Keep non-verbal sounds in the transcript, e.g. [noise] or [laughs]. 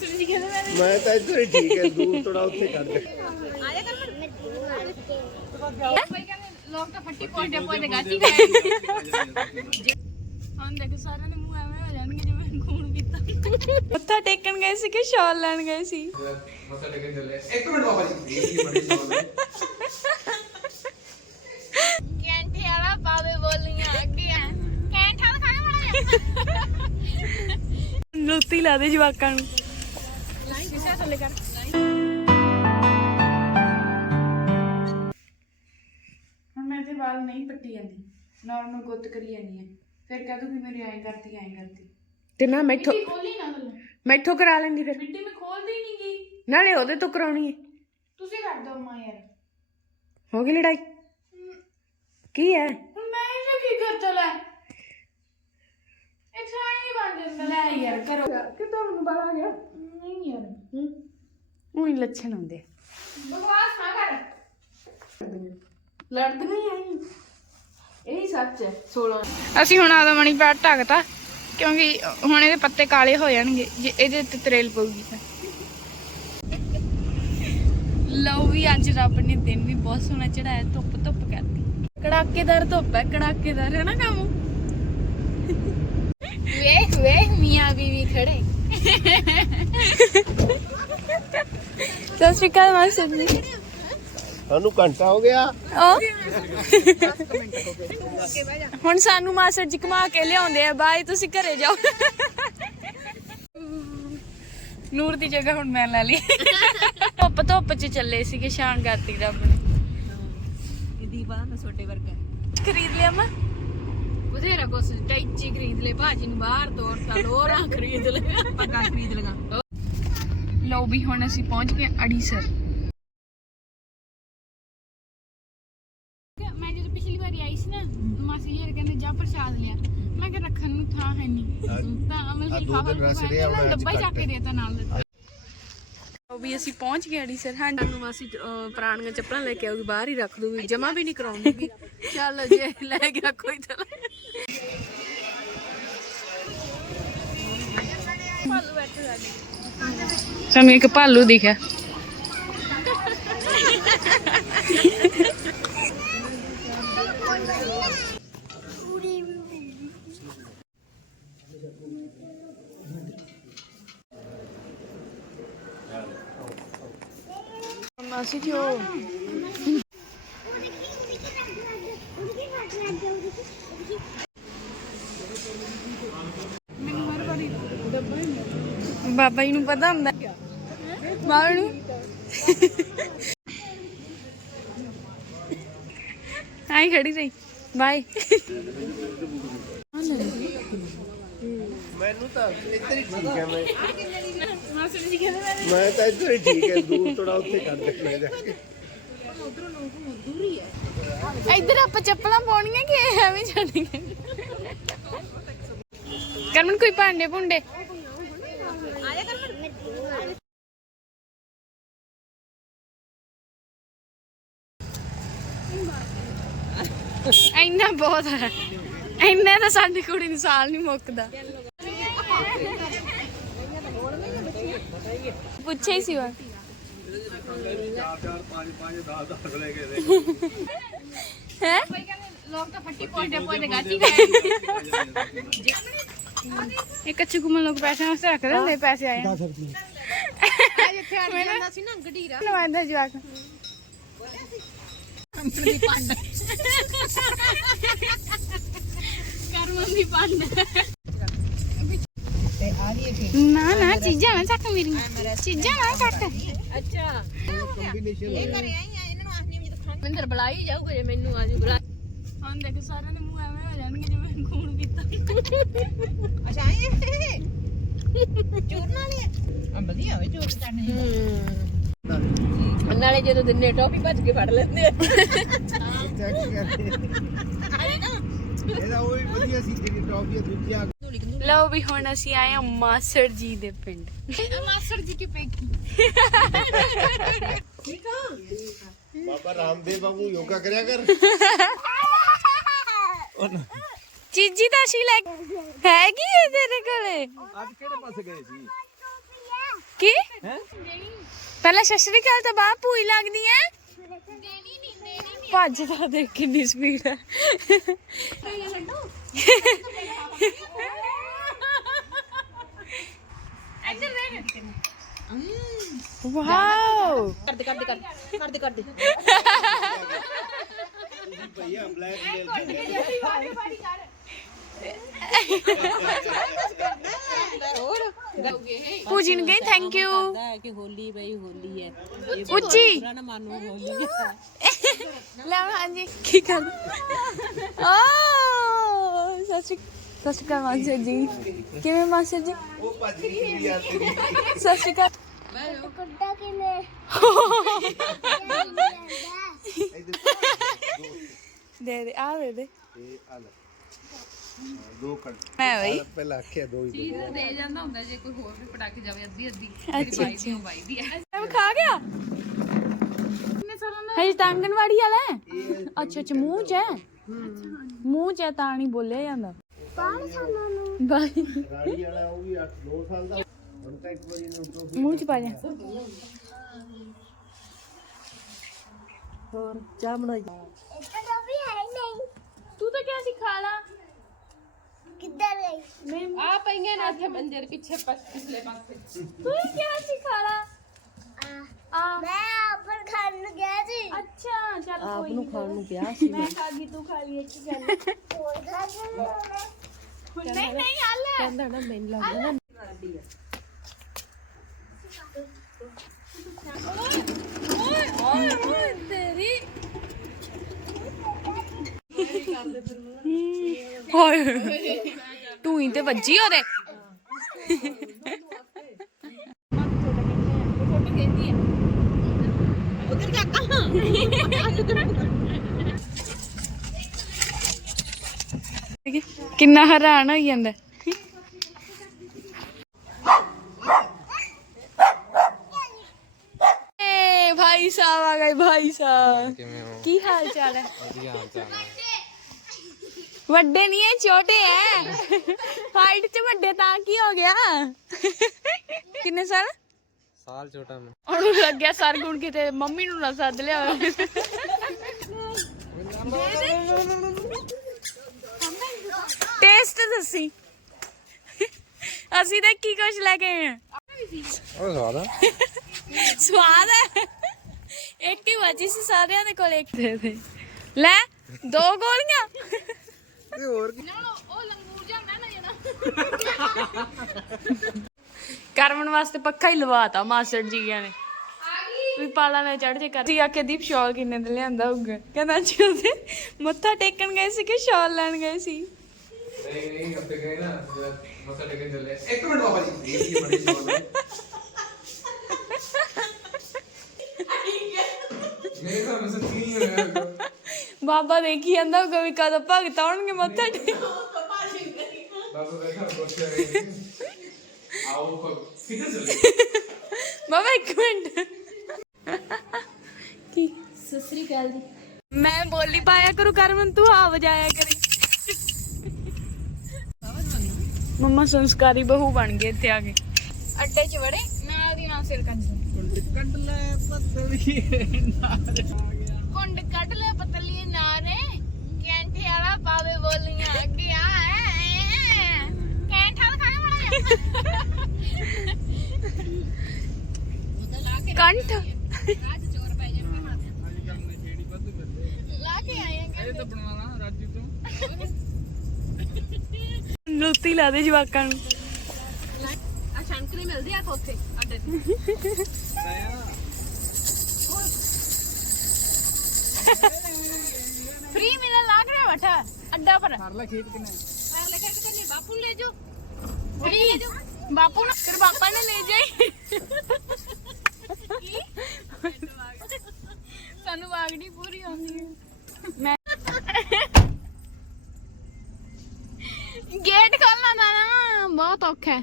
ਕਹਿੰਦੇ ਮੈਂ ਮੈਂ ਤਾਂ ਇੱਧਰ ਹੀ ਠੀਕ ਹੈ ਦੂਰ ਥੋੜਾ ਉੱਥੇ ਕਰ ਦੇ। ਆਜਾ ਕਰ ਕਹਿੰਦੇ ਲੋਕ ਤਾਂ ਫੱਟੀ ਪੋਇੰਟੇ ਪੋਇੰਟੇ ਗਾਚੀ ਗਏ ਹਾਂ ਦੇਖ ਸਾਰਿਆਂ ਦੇ ਮੂੰਹ ਐਵੇਂ ਹੋ ਜਾਣਗੇ ਜਿਵੇਂ ਖੂਨ ਪੀਤਾ ਮੱਥਾ ਟੇਕਣ ਗਏ ਸੀ ਕਿ ਸ਼ਾਲ ਲੈਣ ਗਏ ਸੀ? ਮਸਾ ਟੇਕਣ ਚੱਲੇ ਇੱਕ ਮਿੰਟ ਬਾਬਾ ਜੀ ਇਹ ਬੜੀ ਸਵਾਲ ਹੈ ਕੈਂਠੇ ਵਾਲਾ ਪਾਵੇ ਬੋਲੀਆਂ ਅੱਗੇ। ਆ ਕੈਂਠਾ ਦਿਖਾ ਕੇ ਬੜਾ ਨੋਤੀ ਲਾ ਦੇ ਜਵਾਕਾਂ ਨੂੰ। ਥੱਲੇ ਕਰ। ਹੁਣ ਮੈਂ ਤੇ ਵਾਲ ਨਹੀਂ ਪੱਟੀ ਜਾਂਦੀ। ਨਾਰਮਲ ਗੁੱਤ ਕਰੀ ਜਾਂਦੀ ਹੈ। ਫਿਰ ਕਹਿ ਦੂੰ ਮੇਰੀ ਐਂ ਐਂ ਤੇ ਨਾ ਮੈਥੋਂ ਮਿੱਟੀ ਖੋਲੀ ਨਾ ਥੱਲੋਂ ਮੈਥੋਂ ਕਰਾ ਲੈਂਦੀ ਫਿਰ। ਮਿੱਟੀ ਮੈਂ ਖੋਲਦੀ ਨਹੀਂ ਗਈ ਨਾਲੇ ਉਹਦੇ ਤੋਂ ਕਰਾਉਣੀ ਹੈ। ਤੁਸੀਂ ਕਰ ਦੋ ਮਾਂ ਯਾਰ। ਹੋ ਗਈ ਲੜਾਈ? ਕੀ ਹੈ ਹੁਣ ਮੈਂ ਇਹ ਕੀ ਕਰਦਾ ਲੈ ਇਹ ਸਾਈ ਬਣ ਜਾਂਦਾ ਲੈ ਯਾਰ ਕਰੋ। ਕਿ ਤੁਹਾਨੂੰ ਬਾਹਰ ਆ ਗਿਆ? ਨਹੀਂ ਯਾਰ। ਉਹੀ ਲੱਛਣ ਹੁੰਦੇ ਬਕਵਾਸ ਨਾ ਕਰ। ਲੜਦੀ ਨਹੀਂ ਆਈ ਇਹ ਸੱਚ ਹੈ 16 ਅਸੀਂ ਹੁਣ ਆਦਾ ਮਣੀ ਪੈਰ ਢੱਕਤਾ ਕਿਉਂਕਿ ਹੁਣ ਇਹਦੇ ਪੱਤੇ ਕਾਲੇ ਹੋ ਜਾਣਗੇ ਜੇ ਇਹਦੇ ਤੇ ਤਰੇਲ ਪਊਗੀ ਤਾਂ। ਲਓ ਵੀ ਅੱਜ ਰੱਬ ਨੇ ਦਿਨ ਵੀ ਬਹੁਤ ਸੋਹਣਾ ਚੜਾਇਆ ਧੁੱਪ ਧੁੱਪ ਕਰਦੀ ਕੜਾਕੇਦਾਰ ਧੁੱਪ ਹੈ ਕੜਾਕੇਦਾਰ ਹੈ ਨਾ ਕੰਮ। ਖੜੇ। ਸਤਿ ਸ਼੍ਰੀ ਅਕਾਲ ਮਾਸਟਰ ਜੀ। ਸਾਨੂੰ ਘੰਟਾ ਹੋ ਗਿਆ। ਉਹ ਹੁਣ ਸਾਨੂੰ ਮਾਸਟਰ ਜੀ ਘੁਮਾ ਕੇ ਲਿਆਉਂਦੇ ਆ। ਬਾਈ ਤੁਸੀਂ ਘਰੇ ਜਾਓ। ਨੂਰ ਦੀ ਜਗ੍ਹਾ ਹੁਣ ਮੈਂ ਲੈ ਲਈ। ਧੁੱਪ ਧੁੱਪ ਚ ਚੱਲੇ ਸੀਗੇ ਸ਼ਾਨ ਕਰਤੀ ਰੱਬ ਨੇ। ਦੀਪਾ ਨਾ ਛੋਟੇ ਵਰਗਾ। ਖਰੀਦ ਲਿਆ ਮੈਂ। ਬਥੇਰਾ ਕੁਛ ਟੈਚੀ ਖਰੀਦ ਲੈ ਭਾਜੀ ਨੂੰ ਬਾਹਰ ਤੋਰਤਾ ਲੋਰਾਂ ਖਰੀਦ ਲੈ ਪੱਕਾ ਖਰੀਦ ਲਗਾ ਲਓ ਵੀ ਹੁਣ ਅਸੀਂ ਪਹੁੰਚ ਗਏ ਅੜੀਸਰ। ਮੈਂ ਜਦੋਂ ਪਿਛਲੀ ਵਾਰੀ ਆਈ ਸੀ ਨਾ ਮਾਸੀ ਜੀ ਕਹਿੰਦੇ ਜਾ ਪ੍ਰਸ਼ਾਦ ਲਿਆ। ਮੈਂ ਕਿਹਾ ਰੱਖਣ ਨੂੰ ਥਾਂ ਹੈ ਨਹੀਂ। ਤਾਂ ਅਮਲ ਜੀ ਦੋ ਖਾਵਾ ਅੱਜ ਡੱਬਾ ਹੀ ਚੱਕ ਕੇ। ਦੇਤਾ ਨਾਲ ਵੀ ਅਸੀਂ ਪਹੁੰਚ ਗਏ ਅੜੀਸਰ ਹਾਂ ਨੂੰ ਮਾਸੀ ਅਹ, ਪੁਰਾਣੀਆਂ ਚੱਪਲਾਂ ਲੈ ਕੇ ਆਉਗੀ ਬਾਹਰ ਹੀ ਰੱਖ ਦੂਗੀ ਜਮਾ ਵੀ ਨਹੀਂ ਕਰਾਉਂਦੀ ਚੱਲ ਜੇ ਲੈ ਗਿਆ ਕੋਈ ਤਾਂ ਸਾਨੂੰ ਇੱਕ ਭਾਲੂ ਦਿਖਿਆ। ਜੀ ਉਹ ਬਾਬਾ ਜੀ ਨੂੰ ਪਤਾ ਹੁੰਦਾ। ਬਾਬਾ ਨੂੰ? ਆਈ ਖੜੀ ਰਹੀ। ਬਾਏ। ਮੈਨੂੰ ਤਾਂ ਇੱਧਰ ਹੀ ਠੀਕ ਹੈ ਮੈਂ। ਮਾਸਟਰ ਜੀ ਕਹਿੰਦੇ ਮੈਂ ਮੈਂ ਤਾਂ ਇੱਧਰ ਹੀ ਠੀਕ ਹੈ, ਦੂਰ ਥੋੜਾ ਉੱਥੇ ਕਰ ਦੇ ਜਾ ਕੇ। ਇੱਧਰ ਆਪਾਂ ਚੱਪਲਾਂ ਪਾਉਣੀਆਂ ਕਿ ਐਵੇਂ ਛੱਡਣਗੇ ਕਰਮਨ, ਕੋਈ ਭਾਂਡੇ ਭੁੰਡੇ? ਇੰਨਾ ਬਹੁਤ ਹੈ। ਇੰਨਾ ਤਾਂ ਸਾਡੀ ਕੁੜੀ ਨੂੰ ਸਾਲ ਨਹੀਂ ਮੁੱਕਦਾ। ਪੁੱਛਿਆ ਹੀ ਸੀ ਵਾ ਹੈ? ਲੋਕ ਤਾਂ ਫੱਟੀ ਪੋਇੰਟੇ ਪੋਇੰਟੇ ਗਾਚੀ ਗਏ ਇਹ ਕੱਚੇ ਗੁੰਮਨ ਲੋਕ ਪੈਸੇ ਵਾਸਤੇ ਰੱਖਦੇ ਹੁੰਦੇ ਪੈਸੇ ਆਏ। 10 ਰੁਪਏ। ਜਿੱਥੇ ਆ ਜਾਂਦਾ ਸੀ ਨਾ ਗਡੀਰਾ ਨਵਾਂਦਾ ਜਵਾਕ। ਕਰਮਨ ਦੀ ਪੰਡ। ਨਾ ਨਾ ਚੀਜ਼ਾਂ ਨਾ ਚੱਕ ਮੇਰੀਆਂ। ਚੀਜ਼ਾਂ ਨਾ ਚੱਕ। ਮਿੰਦਰ ਬੁਲਾਈ ਜਾਊਗਾ ਜੇ ਮੈਨੂੰ ਆਜੂ ਬੁਲਾ। ਹਾਂ ਦੇਖ ਸਾਰਿਆਂ ਦੇ ਮੂੰਹ ਐਵੇਂ ਹੋ ਜਾਣਗੇ ਜਿਵੇਂ ਖੂਨ ਪੀਤਾ। ਅੱਛਾ ਇਹ। ਚੂਰਨ ਵਾਲੀ ਆ। ਵਧੀਆ ਹੋਵੇ ਚੂਰਨ ਕਰਨੇ ਨਾਲੇ ਜਦੋਂ ਦਿਨੇ ਟੋਪੀ ਭੱਜ ਕੇ ਫੜ ਲੈਂਦੇ ਆ। ਚੈੱਕ ਕਰਦੇ ਇਹਦਾ ਉਹ ਹੀ ਵਧੀਆ ਸੀ ਜਿਹੜੀ ਆ ਦੂਜੀ ਆ। ਲਓ ਵੀ ਹੁਣ ਅਸੀਂ ਆਏ ਹਾਂ ਮਾਸੜ ਜੀ ਦੇ ਪਿੰਡ। ਮਾਸੜ ਜੀ ਕੀ ਪੇਕੀ? ਬਾਬਾ ਰਾਮਦੇਵ ਵਾਂਗੂ ਯੋਗਾ ਕਰਿਆ ਕਰ। ਚੀਜੀ ਤਾਂ ਅਸੀਂ ਲੈ ਹੈਗੀ ਹੈ ਤੇਰੇ ਕੋਲੇ? ਅੱਜ ਕਿਹੜੇ ਪਾਸੇ ਗਏ ਸੀ? ਕੀ? ਪਹਿਲਾਂ ਸਤਿ ਸ਼੍ਰੀ ਅਕਾਲ ਤਾਂ ਬਾਪੂ ਹੀ ਲੱਗਦੀ ਐ। ਭੱਜਦਾ ਦੇਖ ਕਿੰਨੀ ਸਪੀਡ ਹੈ [laughs] ਵਾਓ ਭਈਆ ਬਲੈਕ ਪੂਜੀ ਨੂੰ ਕਹੀ ਥੈਂਕ ਯੂ ਹੈ ਕਿ ਹੋਲੀ ਬਈ ਹੋਲੀ ਹੈ। ਉੱਚੀ। ਨਾ ਮਾਨੋ ਹੋਲੀ ਹੈ। ਲੈ ਹੁਣ ਹਾਂਜੀ। ਕੀ ਕਰ ਓ ਸ਼੍ਰੀ ਸਤਿ ਸ਼੍ਰੀ ਅਕਾਲ ਮਾਸਟਰ ਜੀ। ਕਿਵੇਂ ਮਾਸਟਰ ਜੀ? ਉਹ ਭੱਜ ਗਈ ਕੁੜੀ ਆ ਤੇਰੀ ਸਤਿ ਸ਼੍ਰੀ ਅਕਾਲ। ਦੇ ਦੇ ਆ ਦੇ ਦੇ। ਇਹ ਆ ਲੈ ਹਾਂ, ਦੋ ਕੱਢ ਮੈਂ ਬਈ। ਪਹਿਲਾਂ ਆਖਿਆ ਦੋ ਹੀ ਦੇ ਦੇ ਜਾਂਦਾ ਹੁੰਦਾ ਜੇ ਕੋਈ ਹੋਰ ਵੀ ਪਟਾਕ ਜਾਵੇ ਅੱਧੀ ਅੱਧੀ ਅੱਛਾ ਅੱਛਾ। ਬਾਈ ਦੀ ਮੈਂ ਖਾ ਗਿਆ। ਹਜੇ ਤਾਂ ਆਂਗਣਵਾੜੀ ਵਾਲਾ ਹੈ? ਅੱਛਾ ਅੱਛਾ ਮੂੰਹ ਚ ਹੈ? ਮੂੰਹ ਚ ਹੈ ਤਾਂ ਨਹੀਂ ਬੋਲਿਆ ਜਾਂਦਾ। ਬਾਈ ਰਾਣੀ ਵਾਲਾ ਉਹ ਵੀ 8 2 ਸਾਲ ਦਾ ਹੁਣ ਤਾਂ ਇੱਕ ਵਾਰੀ ਨੂੰ ਟੋਫੀ ਮੂੰਹ ਚ ਪਾ ਜਾ। ਹੋਰ ਚਾਹ ਬਣਾਈ। ਤੂੰ ਤਾਂ ਕਿਹਾ ਸੀ ਖਾ ਲਾ। ਆ ਪਈਆਂ ਨਾ ਇੱਥੇ ਦੇ ਪਿੱਛੇ ਪਛ ਪਿਛਲੇ ਪਾਸੇ। ਤੂੰ ਹੀ ਕਿਹਾ ਸੀ ਖਾ ਲਾ। ਆ ਮੈਂ ਆਪਰ ਖਾਣ ਨੂੰ ਗਿਆ ਸੀ। ਅੱਛਾ ਚੱਲ ਆਪ ਕੋਈ ਨੂੰ ਨਹੀਂ ਖਾਣ ਨੂੰ ਕਿਹਾ ਸੀ ਮੈਂ ਖਾ ਗਈ ਤੂੰ ਖਾ ਲਈ ਅੱਛੀ ਗੱਲ। ਹੈ। ਹੋਰ ਖਾ ਨਹੀਂ ਨਹੀਂ ਹੱਲ। ਹੈ ਕਹਿੰਦਾ ਨਾ ਮੈਨੂੰ ਲੱਗਦਾ ਨਾ ਓਏ ਓਏ ਓਏ ਤੇਰੀ ਹੋਏ ਤੂੰ ਹੀ। ਤੇ ਵੱਜੀ ਉਹਦੇ ਕਿੰਨਾ ਹੈਰਾਨ ਹੋਈ ਜਾਂਦਾ। ਏ ਭਾਈ ਸਾਹਿਬ ਆ ਗਏ ਭਾਈ ਸਾਹਿਬ। ਕਿਵੇਂ ਹੋ? ਕੀ ਹਾਲ ਚਾਲ ਹੈ? ਵਧੀਆ ਹਾਲ ਚਾਲ ਹੈ। ਵੱਡੇ ਨਹੀਂ ਐ ਛੋਟੇ ਐ। ਹਾਈਟ ਚ ਵੱਡੇ ਤਾਂ ਕੀ ਹੋ ਗਿਆ? ਕਿੰਨੇ ਸਾਲ? ਸਾਲ ਛੋਟਾ ਮੈਂ। ਉਹਨੂੰ ਲੱਗਿਆ ਸਰ ਗੁਣ ਕਿਤੇ ਮੰਮੀ ਨੂੰ ਨਾ ਸੱਦ ਲਿਆ ਦੱਸੀ ਅਸੀਂ ਤਾਂ ਕੀ ਕੁਛ ਲੈ ਕੇ ਆਏ ਆ। ਉਹ ਸਵਾਦ ਆ। ਸਵਾਦ ਹੈ ਇੱਕ ਹੀ ਬਚੀ ਸੀ ਸਾਰਿਆਂ ਦੇ ਕੋਲ ਇੱਕ। ਦੇ ਦੇ ਲੈ ਦੋ ਗੋਲੀਆਂ। ਤੇ ਹੋਰ ਕਰਮਨ ਵਾਸਤੇ ਪੱਖਾ ਹੀ ਲਵਾਤਾ ਮਾਸਟਰ ਜੀ ਨੇ। ਵੀ ਪਾਲਾ ਨੇ ਚੜ ਜੇ ਕਰ। ਸੀ ਆਕੇ ਦੀਪ ਸ਼ਾਲ ਕਿੰਨੇ ਦੇ ਲਿਆਂਦਾ ਹੋਊਗਾ। ਕਹਿੰਦਾ ਜੀ ਉਹਦੇ ਮੱਥਾ ਟੇਕਣ ਗਏ ਸੀ ਕਿ ਸ਼ਾਲ ਲੈਣ ਗਏ ਸੀ? ਨਹੀਂ ਨਹੀਂ ਉੱਤੇ ਗਏ ਨਾ ਜਦ ਮਸਾ ਟੇਕਣ ਚੱਲੇ। ਇੱਕ ਮਿੰਟ ਬਾਬਾ ਜੀ। ਇਹ ਬੜੀ ਸਵਾਦ ਹੈ। ਮੇਰੇ ਤਾਂ ਮਸਾ ਕੀ ਨਹੀਂ ਹੋਇਆ। ਬਾਬਾ ਦੇਖੀ ਜਾਂਦਾ ਹੋਊਗਾ ਵੀ ਕਦੋਂ ਭਗਤ ਆਉਣਗੇ ਮੱਥਾ ਟੇਕ ਬਸ ਬੈਠਾ ਕੋਸ਼ਿਸ਼ ਕਰੇ ਆਓ ਕੋ ਕਿੱਥੇ ਚੱਲੇ? ਬਾਬਾ ਇੱਕ ਮਿੰਟ। ਕੀ? ਸਸਰੀ ਕਾਲ ਜੀ। ਮੈਂ ਬੋਲੀ ਪਾਇਆ ਕਰੂ ਕਰਮਨ ਤੂੰ ਆ ਵਜਾਇਆ ਕਰੀ। ਮੰਮਾ ਸੰਸਕਾਰੀ ਬਹੂ ਬਣ ਗਈ ਇੱਥੇ ਆ ਕੇ। ਅੱਡੇ 'ਚ ਵੜੇ ਨਾਲ ਦੀ ਨਾਲ ਸਿਰ ਕੱਢ ਕੱਢ ਲੈ ਪਤਲੀ ਕੁੰਡ ਕੱਢ ਲੈ ਪਤਲੀ ਨਾਰੇ ਕੈਂਠੇ ਵਾਲਾ ਪਾਵੇ ਬੋਲੀਆਂ ਅੱਗੇ ਆ ਕੈਂਠਾ ਖਾ ਕੇ ਬੜਾ ਕੰਠ ਲਾ ਕੇ ਆਏ ਆ ਇਹ ਤਾਂ ਬਣਵਾਣਾ ਰਾਜੂ ਤੋਂ ਲੁੱਤੀ ਲਾ ਦੇ ਜਵਾਕਾਂ ਨੂੰ। ਆ ਸ਼ੰਕਰੀ ਮਿਲਦੀ ਆ ਉੱਥੇ ਅੱਡੇ ਫ੍ਰੀ ਮਿਲਣ ਲੱਗ ਰਿਹਾ ਬਠਾ ਅੱਡਾ ਪਰ। ਕਰ ਲੈ ਖੇਤ ਕਿਨੇ? ਬਾਪੂ ਨੂੰ ਲੈ ਜਾਓ। ਫ੍ਰੀ ਲੈ ਜਾਓ। ਬਾਪੂ ਨੂੰ ਤੇਰੇ ਪਾਪਾ ਨੇ ਲੈ ਜਾਈ ਸਾਨੂੰ ਵਾਗੜੀ ਪੂਰੀ ਆਉਂਦੀ ਹੈ। ਮੈਂ ਗੇਟ ਖੋਲਣਾ ਤਾਂ ਨਾ ਬਹੁਤ ਔਖਾ ਹੈ।